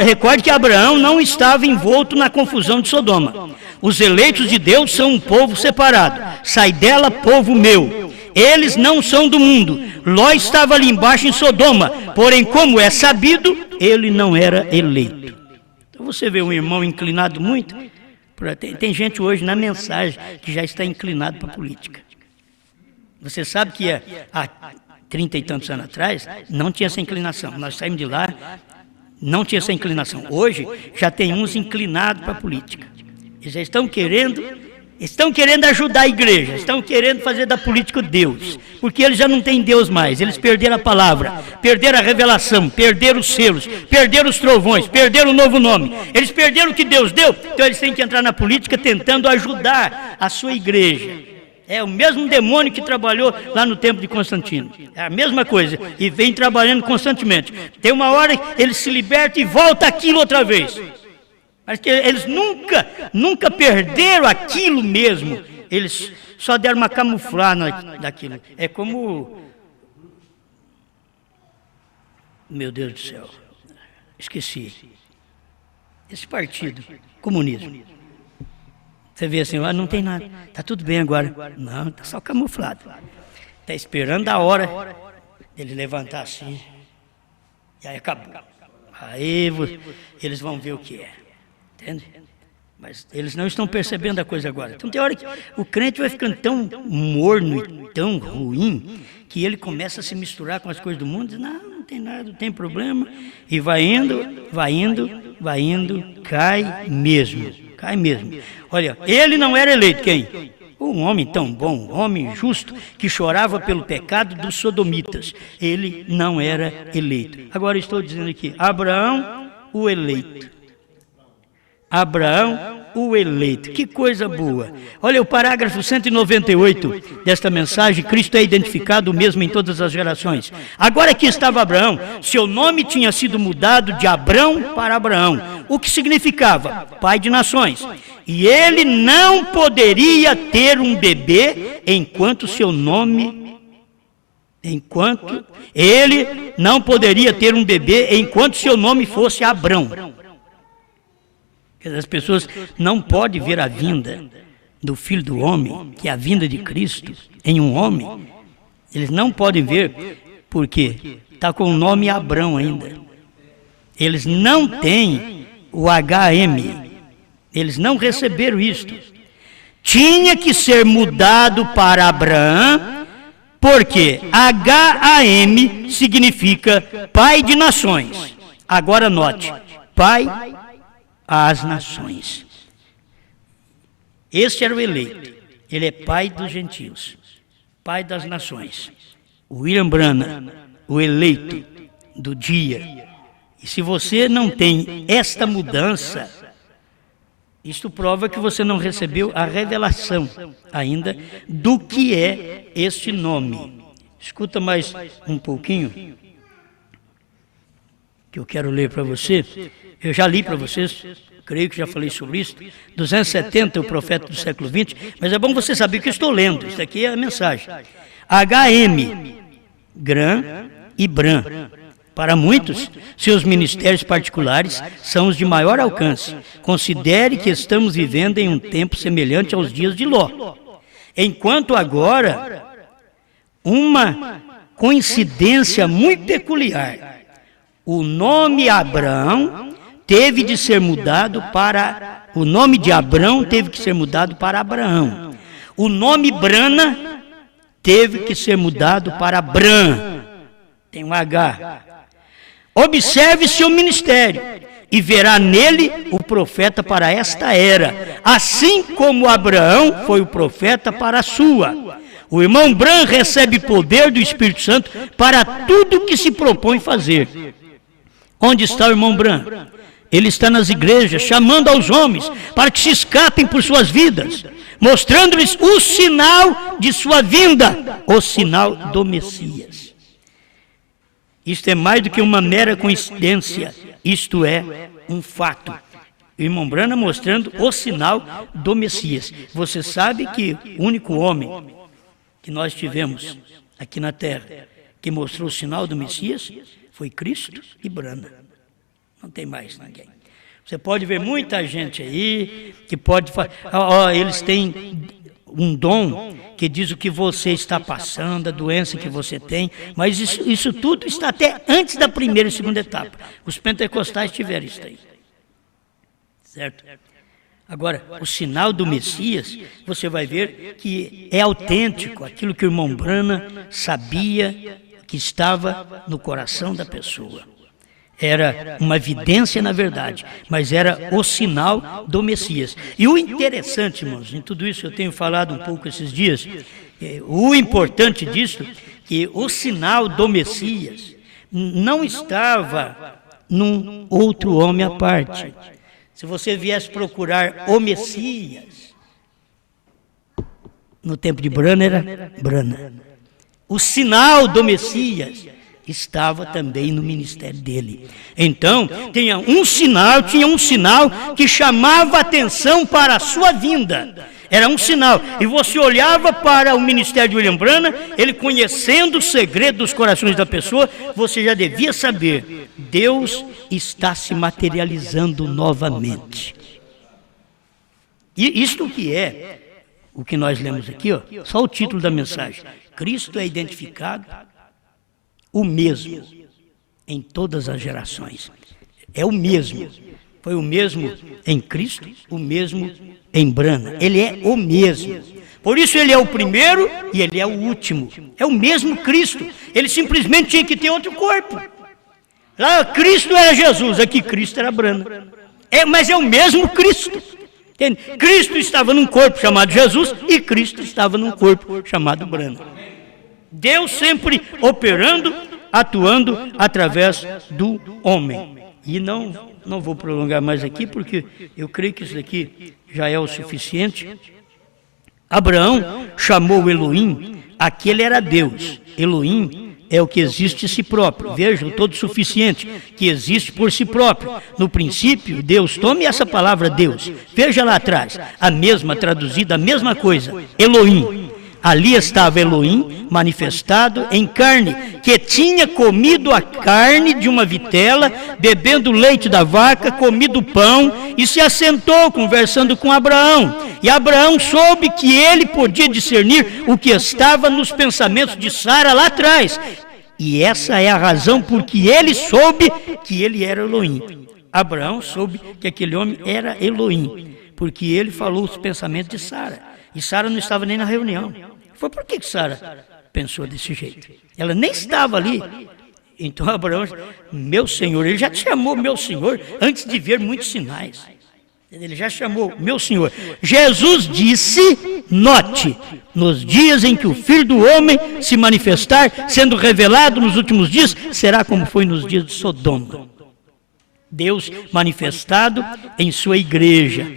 Recorde que Abraão não estava envolto na confusão de Sodoma. Os eleitos de Deus são um povo separado. Sai dela, povo meu. Eles não são do mundo. Ló estava ali embaixo em Sodoma. Porém, como é sabido, ele não era eleito. Você vê um irmão inclinado muito, tem gente hoje na mensagem que já está inclinado para a política. Você sabe que há 30 e tantos anos atrás não tinha essa inclinação. Nós saímos de lá, não tinha essa inclinação. Hoje já tem uns inclinados para a política. Eles já estão querendo ajudar a igreja, estão querendo fazer da política Deus, porque eles já não têm Deus mais, eles perderam a palavra, perderam a revelação, perderam os selos, perderam os trovões, perderam o novo nome, eles perderam o que Deus deu, então eles têm que entrar na política tentando ajudar a sua igreja. É o mesmo demônio que trabalhou lá no tempo de Constantino, é a mesma coisa, e vem trabalhando constantemente. Tem uma hora que ele se liberta e volta aquilo outra vez. Mas que eles nunca perderam aquilo mesmo. Eles só deram uma camuflada daquilo. É como... Meu Deus do céu. Esqueci. Esse partido, comunismo. Você vê assim, não tem nada. Está tudo bem agora. Não, está só camuflado. Está esperando a hora dele levantar assim. E aí acabou. Aí eles vão ver o que é. Entende? Mas eles não estão percebendo a coisa agora. Então tem hora que o crente vai ficando tão morno e tão ruim que ele começa a se misturar com as coisas do mundo e diz, não tem nada, não tem problema. E vai indo, cai mesmo. Olha, ele não era eleito, quem? O um homem tão bom, um homem justo, que chorava pelo pecado dos sodomitas. Ele não era eleito. Agora estou dizendo aqui, Abraão, o eleito. Abraão, o eleito. Que coisa boa. Olha o parágrafo 198 desta mensagem. Cristo é identificado mesmo em todas as gerações. Agora aqui estava Abraão. Seu nome tinha sido mudado de Abrão para Abraão. O que significava? Pai de nações. E ele não poderia ter um bebê enquanto seu nome... Ele não poderia ter um bebê enquanto seu nome fosse Abrão. As pessoas não podem ver a vinda do Filho do Homem, que é a vinda de Cristo, em um homem. Eles não podem ver, porque está com o nome Abrão ainda. Eles não têm o HM, eles não receberam isto. Tinha que ser mudado para Abraão, porque HAM significa Pai de Nações. Agora note, Pai às nações. Este era o eleito. Ele é pai dos gentios, pai das nações. William Branham, o eleito do dia. E se você não tem esta mudança, isto prova que você não recebeu a revelação ainda do que é este nome. Escuta mais um pouquinho, que eu quero ler para você. Eu já li para vocês, creio que já falei sobre isso, 270, o profeta do século XX, mas é bom você saber que eu estou lendo, isso aqui é a mensagem. HM, Gran e Bran. Para muitos, seus ministérios particulares são os de maior alcance. Considere que estamos vivendo em um tempo semelhante aos dias de Ló. Enquanto agora, uma coincidência muito peculiar, o nome Abraão teve de ser mudado para... O nome de Abrão teve que ser mudado para Abraão. O nome Brana teve que ser mudado para Bran. Tem um H. Observe seu ministério e verá nele o profeta para esta era, assim como Abraão foi o profeta para a sua. O irmão Bran recebe poder do Espírito Santo para tudo que se propõe fazer. Onde está o irmão Bran? Ele está nas igrejas, chamando aos homens para que se escapem por suas vidas, mostrando-lhes o sinal de sua vinda, o sinal do Messias. Isto é mais do que uma mera coincidência, isto é um fato. O irmão Branham mostrando o sinal do Messias. Você sabe que o único homem que nós tivemos aqui na terra que mostrou o sinal do Messias foi Cristo e Branham. Não tem mais ninguém. Você pode ver muita gente aí que pode falar, eles têm um dom que diz o que você está passando, a doença que você tem, mas isso tudo está até antes da primeira e segunda etapa. Os pentecostais tiveram isso aí. Certo? Agora, o sinal do Messias, você vai ver que é autêntico, aquilo que o irmão Branham sabia que estava no coração da pessoa. Era uma evidência na verdade, mas era o sinal do Messias. E o interessante, irmãos, em tudo isso eu tenho falado um pouco esses dias, o importante disso, que o sinal do Messias não estava num outro homem à parte. Se você viesse procurar o Messias, no tempo de Branham era Branham. O sinal do Messias estava também no ministério dele. Então, tinha um sinal que chamava a atenção para a sua vinda. Era um sinal. E você olhava para o ministério de William Branham, ele conhecendo o segredo dos corações da pessoa, você já devia saber, Deus está se materializando novamente. E isto que é o que nós lemos aqui, só o título da mensagem. Cristo é identificado o mesmo em todas as gerações. É o mesmo. Foi o mesmo em Cristo, o mesmo em Branham. Ele é o mesmo. Por isso ele é o primeiro e ele é o último. É o mesmo Cristo. Ele simplesmente tinha que ter outro corpo. Lá Cristo era Jesus, aqui Cristo era Branham. Mas é o mesmo Cristo. Entende? Cristo estava num corpo chamado Jesus e Cristo estava num corpo chamado Branham. Deus sempre operando, atuando através do homem. E não vou prolongar mais aqui, porque eu creio que isso daqui já é o suficiente. Abraão chamou Elohim, aquele era Deus. Elohim é o que existe em si próprio. Veja, o todo suficiente, que existe por si próprio. No princípio, Deus, tome essa palavra Deus. Veja lá atrás, a mesma traduzida, a mesma coisa, Elohim. Ali estava Elohim manifestado em carne, que tinha comido a carne de uma vitela, bebendo o leite da vaca, comido pão, e se assentou conversando com Abraão. E Abraão soube que ele podia discernir o que estava nos pensamentos de Sara lá atrás. E essa é a razão por que ele soube que ele era Elohim. Abraão soube que aquele homem era Elohim, porque ele falou os pensamentos de Sara. E Sara não estava nem na reunião. Foi por que Sara pensou desse jeito? Ela nem estava ali. Então Abraão, meu Senhor, ele já te chamou meu Senhor antes de ver muitos sinais. Ele já chamou meu Senhor. Jesus disse, note, nos dias em que o Filho do Homem se manifestar, sendo revelado nos últimos dias, será como foi nos dias de Sodoma. Deus manifestado em sua igreja.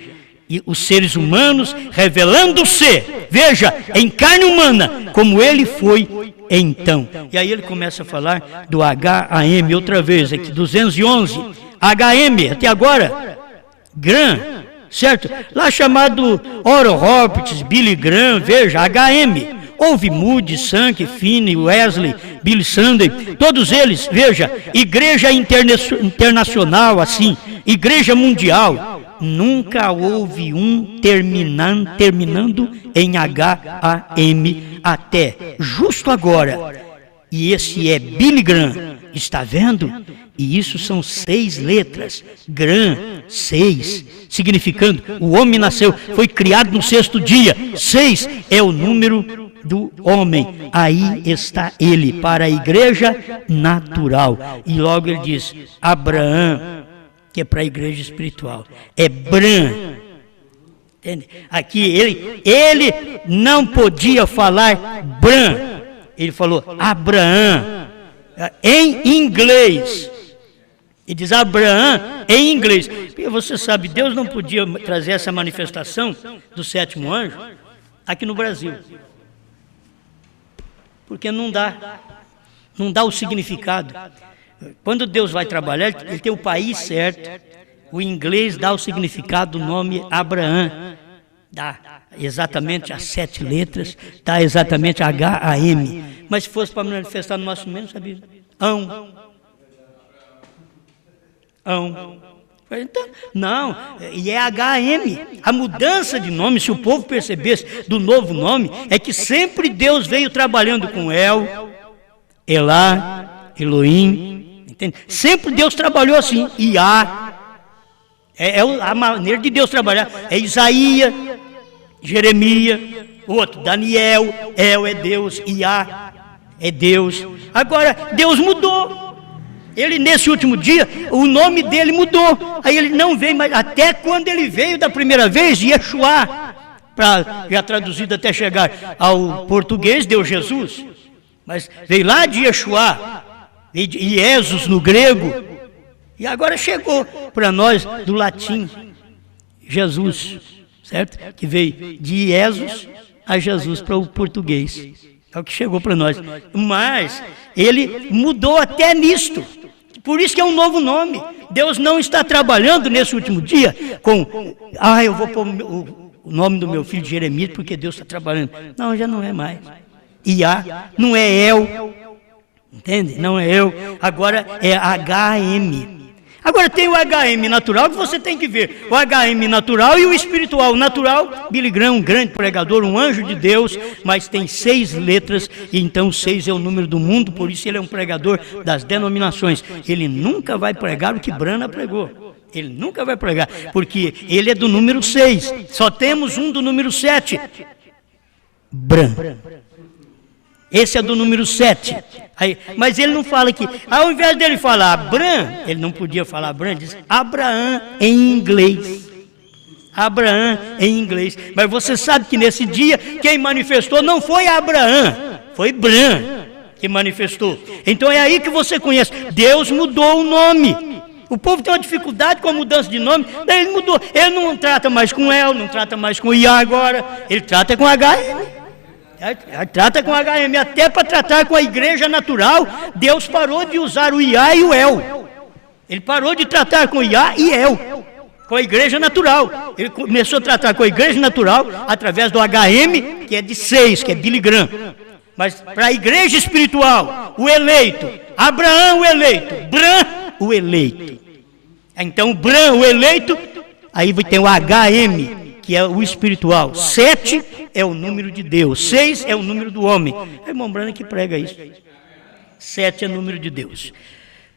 E os seres humanos revelando-se, veja, em carne humana, como ele foi então. E aí ele começa a falar do HAM, outra vez, aqui, 211, HM, até agora, Graham, certo? Lá chamado Oral Roberts, Billy Graham, veja, HM. Houve Moody, Sankey, Finney, Wesley, Billy Sunday, todos eles, veja, igreja internacional, assim, igreja mundial. Nunca houve um terminando em HAM até justo agora. E esse é Billy Graham, está vendo? E isso são 6 letras, Graham, 6, significando o homem nasceu, foi criado no 6º dia. 6 é o número do homem. Aí está ele, para a igreja natural. E logo ele diz, Abraão, que é para a igreja espiritual. É Bran. Entende? Aqui ele não podia falar Bran. Ele falou Abraão em inglês. E diz Abraão em inglês. Porque você sabe, Deus não podia trazer essa manifestação do 7º anjo aqui no Brasil. Porque não dá o significado. Quando Deus vai trabalhar, ele tem o país certo, o inglês dá o significado do nome Abraão, dá exatamente as 7 letras, dá exatamente HAM, mas se fosse para manifestar no nosso meio, não sabia. Então, não, e é HM, a mudança de nome, se o povo percebesse do novo nome, é que sempre Deus veio trabalhando com Elá, Elohim, entende? Sempre Deus trabalhou assim, Iá, é a maneira de Deus trabalhar, é Isaías, Jeremias, outro, Daniel, El é Deus, Iá é Deus. Agora, Deus mudou. Ele, nesse último dia, o nome dele mudou. Aí ele não veio mais, até quando ele veio da primeira vez, Yeshua, já traduzido até chegar ao português, deu Jesus. Mas veio lá de Yeshua, e Jesus no grego, e agora chegou para nós do latim, Jesus, certo? Que veio de Jesus a Jesus para o português. É o que chegou para nós. Mas ele mudou até nisto. Por isso que é um novo nome. Deus não está trabalhando nesse último dia com, eu vou pôr o nome do meu filho Jeremias porque Deus está trabalhando. Não, já não é mais. Iá, não é El, entende? Não é eu, agora é HM. Agora tem o HM natural que você tem que ver. O HM natural e o espiritual. O natural, Billy Graham, um grande pregador, um anjo de Deus, mas tem 6 letras, e então 6 é o número do mundo, por isso ele é um pregador das denominações. Ele nunca vai pregar o que Branham pregou. Ele nunca vai pregar, porque ele é do número 6. Só temos um do número 7. Branham. Esse é do número 7. Aí, mas ele não fala aqui. Ao invés dele falar Abraham, ele não podia falar Abraham, diz Abraão em inglês. Abraão em inglês. Mas você sabe que nesse dia quem manifestou não foi Abraão, foi Bran que manifestou. Então é aí que você conhece. Deus mudou o nome. O povo tem uma dificuldade com a mudança de nome, daí ele mudou. Ele não trata mais com El, não trata mais com Iá agora, ele trata com HM. Trata com HM, até para tratar com a igreja natural, Deus parou de usar o Iá e o El. Ele parou de tratar com Iá e El, com a igreja natural. Ele começou a tratar com a igreja natural através do HM, que é de 6, que é Billy Graham. Mas para a igreja espiritual, o eleito, Abraão o eleito, Bran o eleito. Então Bran o eleito, aí tem o HM, que é o espiritual. 7 é o número de Deus, 6 é o número do homem. É o irmão Bran que prega isso. 7 é o número de Deus.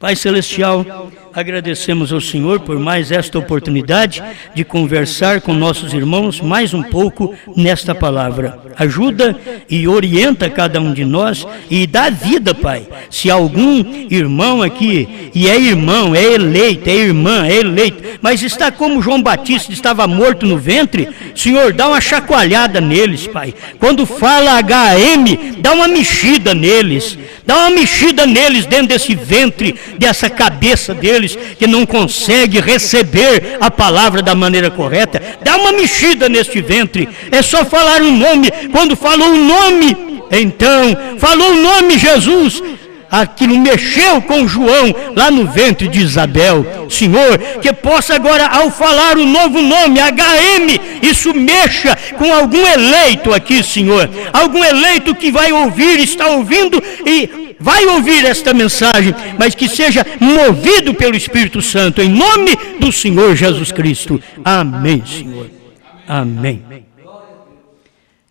Pai Celestial, agradecemos ao Senhor por mais esta oportunidade de conversar com nossos irmãos mais um pouco nesta palavra. Ajuda e orienta cada um de nós e dá vida, Pai. Se algum irmão aqui, e é irmão, é eleito, é irmã, é eleito, mas está como João Batista estava morto no ventre, Senhor, dá uma chacoalhada neles, Pai. Quando fala HM, dá uma mexida neles. Dá uma mexida neles dentro desse ventre, dessa cabeça deles, que não consegue receber a palavra da maneira correta. Dá uma mexida neste ventre. É só falar o nome. Quando falou o nome, então, falou o nome Jesus, aquilo mexeu com João lá no ventre de Isabel. Senhor, que possa agora, ao falar o novo nome, HM, isso mexa com algum eleito aqui, Senhor. Algum eleito que vai ouvir, está ouvindo e vai ouvir esta mensagem, mas que seja movido pelo Espírito Santo, em nome do Senhor Jesus Cristo. Amém, Senhor. Amém.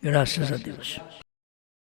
Graças a Deus.